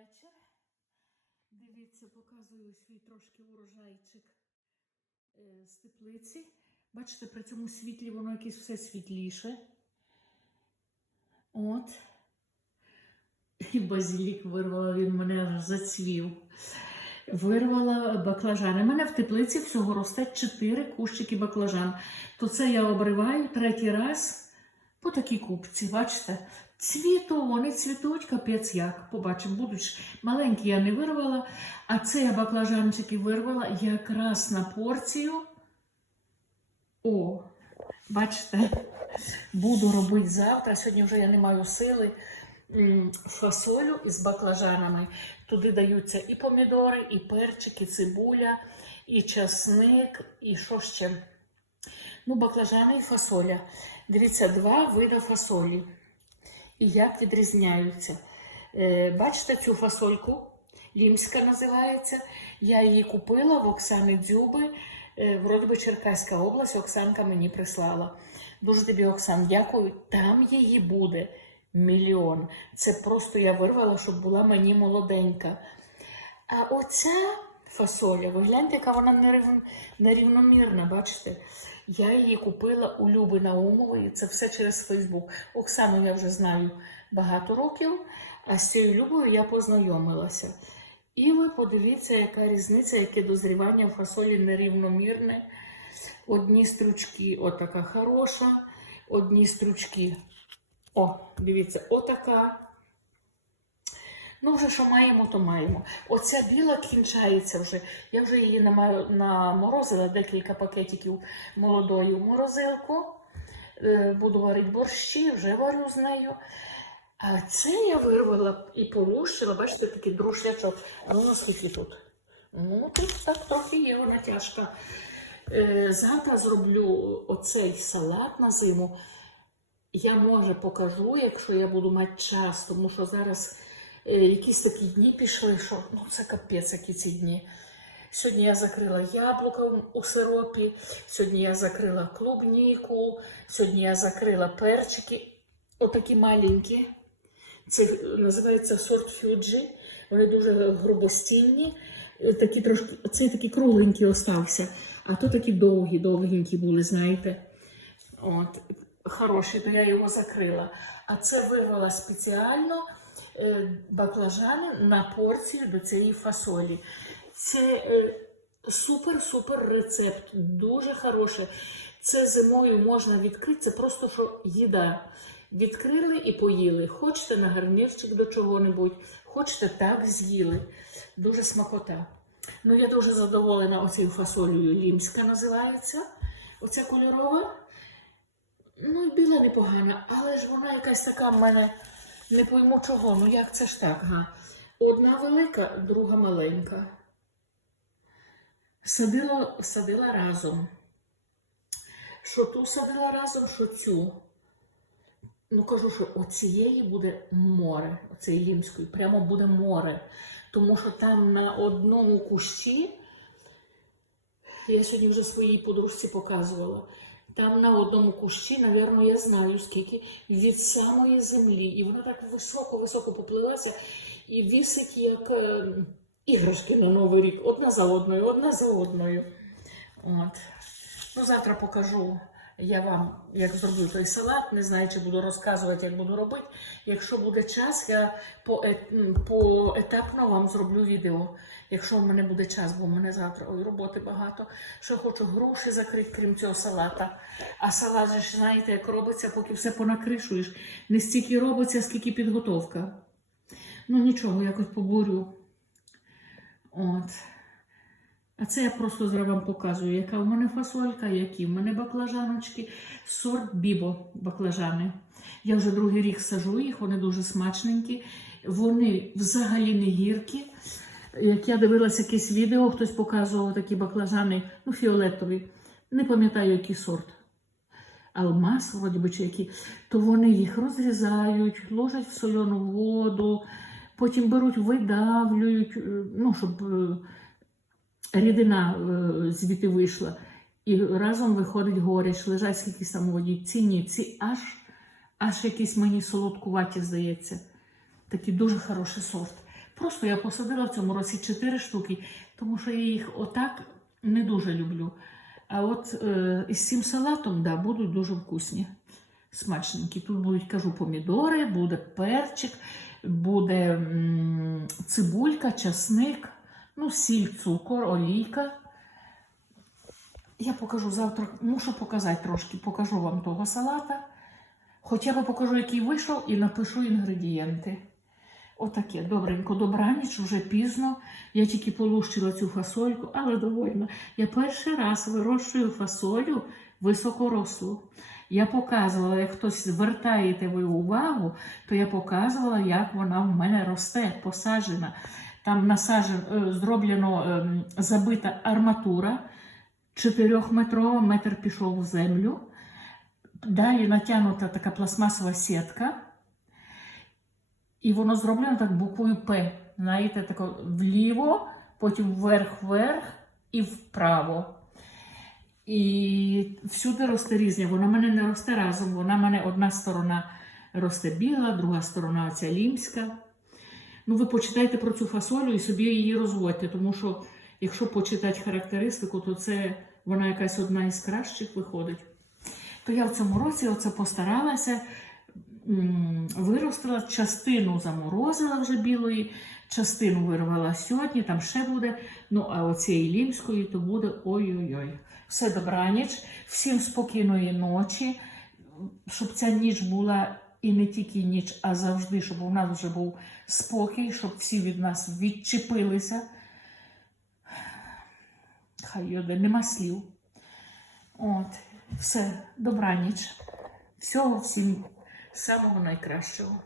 вечір. Дивіться, показую свій трошки урожайчик е, з теплиці. Бачите, при цьому світлі воно якесь все світліше. От. І базилік вирвала, він мене аж зацвів. Вирвала баклажани. У мене в теплиці всього росте 4 кущики баклажан. То це я обриваю третій раз по такій купці. Бачите? Цвіту, вони цвітуть, капець як. Побачимо, будуть маленькі я не вирвала, а це я баклажанчики вирвала якраз на порцію. О, бачите, буду робити завтра. Сьогодні вже я не маю сили. Фасолю із баклажанами. Туди даються і помідори, і перчики, цибуля, і часник, і що ще? Ну, баклажани і фасоля. Дивіться, два види фасолі. І як відрізняються. Е, бачите цю фасольку? Лімська називається. Я її купила в Оксани Дзюби. Е, вроді би Черкаська область, Оксанка мені прислала. Дуже тобі, Оксан, дякую. Там її буде мільйон. Це просто я вирвала, щоб була мені молоденька. А оця фасоля, ви гляньте, яка вона нерівномірна, бачите? Я її купила у Люби Наумової, це все через Фейсбук. Оксану я вже знаю багато років, а з цією Любою я познайомилася. І ви подивіться, яка різниця, яке дозрівання в фасолі нерівномірне. Одні стручки отака хороша, одні стручки. О, дивіться, отака. Ну, вже що маємо, то маємо. Оця біла кінчається вже. Я вже її наморозила декілька пакетиків молодою в морозилку. Е, Буду варити борщі, вже варю з нею. А це я вирвала і полущила, бачите, такий друшлячок. Ну наскільки тут? Ну, тут так трохи є натяжка. Е, Завтра зроблю оцей салат на зиму. Я може покажу, якщо я буду мати час, тому що зараз якісь такі дні пішли, що ну це капець, які ці дні. Сьогодні я закрила яблука у сиропі, сьогодні я закрила клубніку, сьогодні я закрила перчики. Отакі маленькі. Це е, називається сорт фюджі. Вони дуже грубостінні. Е, Такі трошки, цей такий кругленький остався, а то такі довгі, довгенькі були, знаєте. От, хороший, то я його закрила. А це вирвала спеціально е, баклажани на порцію до цієї фасолі. Це е, супер-супер рецепт, дуже хороше. Це зимою можна відкрити, це просто що їда. Відкрили і поїли. Хочете на гарнірчик до чого-небудь, хочете так з'їли. Дуже смакота. Ну, я дуже задоволена оцією фасолею. Лімська називається. Оця кольорова. Ну, біла непогана, але ж вона якась така в мене не пойму чого. Ну як це ж так? Га? Одна велика, друга маленька. Садила, садила разом. Що ту садила разом, що цю. Ну, кажу, що оцієї буде море, оцієї лімської, прямо буде море. Тому що там на одному кущі, я сьогодні вже своїй подружці показувала, там на одному кущі, напевно, я знаю скільки, від самої землі. І вона так високо-високо поплилася і вісить, як е, іграшки на Новий рік. Одна за одною, одна за одною. От. Ну, завтра покажу я вам, як зроблю той салат. Не знаю, чи буду розказувати, як буду робити. Якщо буде час, я поетапно вам зроблю відео. Якщо в мене буде час, бо в мене завтра ой, роботи багато. Що хочу груші закрити, крім цього салата. А салат же ж знаєте, як робиться, поки все понакришуєш. Не стільки робиться, скільки підготовка. Ну нічого, якось поборю. От. А це я просто зараз вам показую, яка в мене фасолька, які в мене баклажаночки. Сорт бібо баклажани. Я вже другий рік сажу їх, вони дуже смачненькі. Вони взагалі не гіркі. Як я дивилася якесь відео, хтось показував такі баклажани, ну, фіолетові. Не пам'ятаю, який сорт. Алмаз, вроді би, чи які, то вони їх розрізають, ложать в соляну воду, потім беруть, видавлюють, е, ну, щоб е, рідина е, звідти вийшла. І разом виходить горіч, лежать скільки там у воді. Ці ні, ці аж, аж якісь мені солодкуваті, здається. Такий дуже хороший сорт. Просто я посадила в цьому році 4 штуки, тому що я їх отак не дуже люблю. А от е, із цим салатом да, будуть дуже вкусні, смачненькі. Тут будуть, кажу, помідори, буде перчик, буде м, цибулька, часник, ну, сіль, цукор, олійка. Я покажу завтра, мушу показати трошки, покажу вам того салата. Хоча б покажу, який вийшов, і напишу інгредієнти. Отаке, добренько, добраніч, вже пізно. Я тільки полущила цю фасольку, але довольна. Я перший раз вирощую фасолю високорослу. Я показувала, як хтось звертаєте ви увагу, то я показувала, як вона в мене росте, посаджена. Там насаджен, е, зроблено ем, забита арматура чотирьохметрова, метр пішов в землю. Далі натягнута така пластмасова сітка. І воно зроблено так буквою П. Знаєте, тако вліво, потім вверх-вверх і вправо. І всюди росте різня. Вона мене не росте разом. Вона мене одна сторона росте біла, друга сторона ця лімська. Ну, ви почитайте про цю фасолю і собі її розводьте, тому що якщо почитати характеристику, то це вона якась одна із кращих виходить. То я в цьому році оце постаралася, виростила, частину заморозила вже білої, частину вирвала сьогодні, там ще буде. Ну, а оцієї лімської то буде ой-ой-ой. Все добраніч, всім спокійної ночі, щоб ця ніч була і не тільки ніч, а завжди, щоб у нас вже був спокій, щоб всі від нас відчепилися. Хай йоде, нема слів. От, все, добраніч. Всього всім самого найкращого.